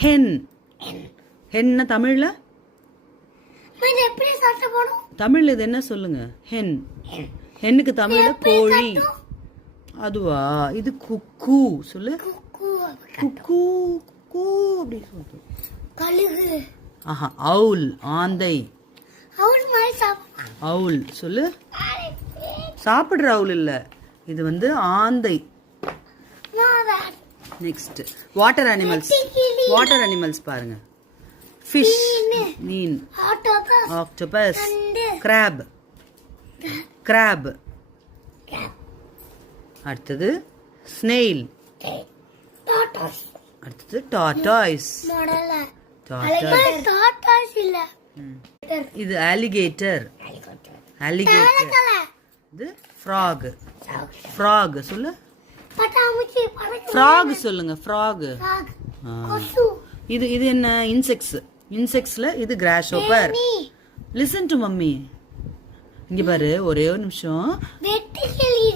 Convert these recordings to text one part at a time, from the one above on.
Hen. Henna தமிழ்ல? தமிழ்ல இது என்ன சொல்லுங்க? ஹென். ஹென்னுக்கு தமிழ்ல கோழி. அதுவா? இது குக்கு. சொல்லு. குக்கு குக்கு அப்படி சொல்லு. கழுகு. ஆஹா, அவுல். ஆந்தை. அவுல் சொல்லு. சாப்பிடுற அவுல் இல்ல, இது வந்து ஆந்தை. Next water animals. Water animals பாருங்க. ஃபிஷ், மீன். Octopus, crab. கிராப். அடுத்தது ஸ்னெயில். அடுத்தது டார்டாய்ஸ். இது அலிகேட்டர். அலிகேட்டர். இது ஃப்ராக். ஃப்ராக் சொல்லு. ஃப்ராக் சொல்லுங்க. ஃப்ராக். இது இது என்ன? இன்செக்ட்ஸ். இன்செக்ட்ஸ்ல இது கிராஸ்ஹாப்பர். Listen to mummy. இங்க பாரு, ஒரே ஒரு நிமிஷம்.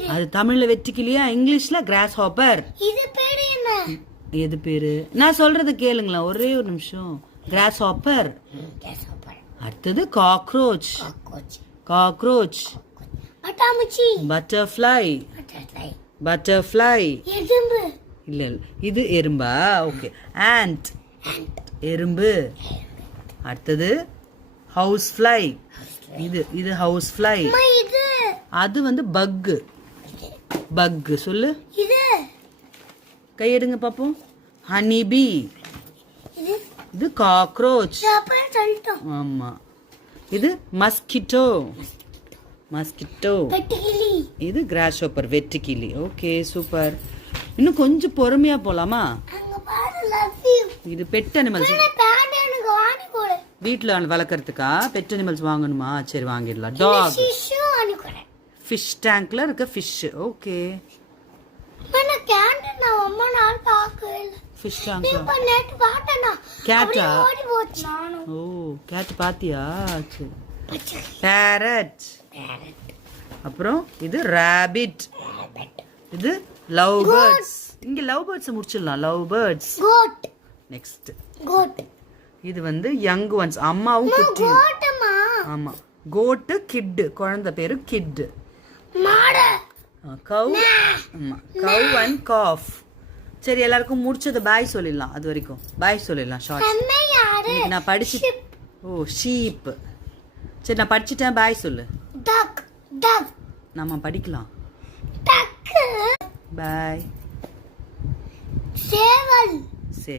அது தமிழ்ல வெட்டுக்கிளியா, இங்கிலீஷ்ல கிராஸ்ஹாப்பர். எது பேரு? நான் சொல்றது கேளுங்களா, ஒரே ஒரு நிமிஷம். கிராஸ்ஹாப்பர். அடுத்தது காக்ரோச். காக்ரோச். பட்டர்ஃப்ளை. பட்டர்ஃப்ளை. இல்ல இல்ல, இது எறும்பா? ஓகே. ஆண்ட். எறும்பு. அடுத்தது ஹவுஸ் ஃப்ளை. இது இது ஹவுஸ் ஃப்ளை. அது வந்து பக். பக் சொல்லு. கையெடுங்க பாப்போம். ஹனி பீ. இது காக்ரோச். ஆமா. இது மஸ்கிட்டோ. மஸ்கிட்டோ. இது கிராஸ்ஹாப்பர், வெட்டுக்கிளி. Okay, super. இன்னும் கொஞ்சம் பொறுமையா போலாமா? இது பெட் அனிமல்ஸ். வீட்ல வளர்க்கறதுக்கா? பெட் அனிமல்ஸ் வாங்கணுமா? சரி, வாங்கிடலாம். டாக். ஃபிஷ் டேங்க்ல இருக்க ஃபிஷ். ஓகே. Fish tank. கேட்டா? ஓ, கேட் பாத்தியா? சரி. பேரட். அப்புறம் இது ராபிட். இது லவ் பேர்ட்ஸ். இங்க லவ் பேர்ட்ஸ் முடிச்சிடலாம். Love birds. நெக்ஸ்ட் இது வந்து யங் ஒன்ஸ், அம்மாவும் குட்டியும். ஆமா, கோட். கிட், குழந்தை பேரு கிட். கவ். ஆமா, கவ் அண்ட் காஃப். சரி, எல்லாருக்கும் முடிச்சது பாய் சொல்லிடலாம். அது வரைக்கும் பாய் சொல்லிடலாம். ஷார்ட். நான் படிச்சு. ஓ, ஷீப். சரி, நான் படிச்சுட்டேன். பாய் சொல்லு. நாம படிக்கலாம். பாய். சேவல்.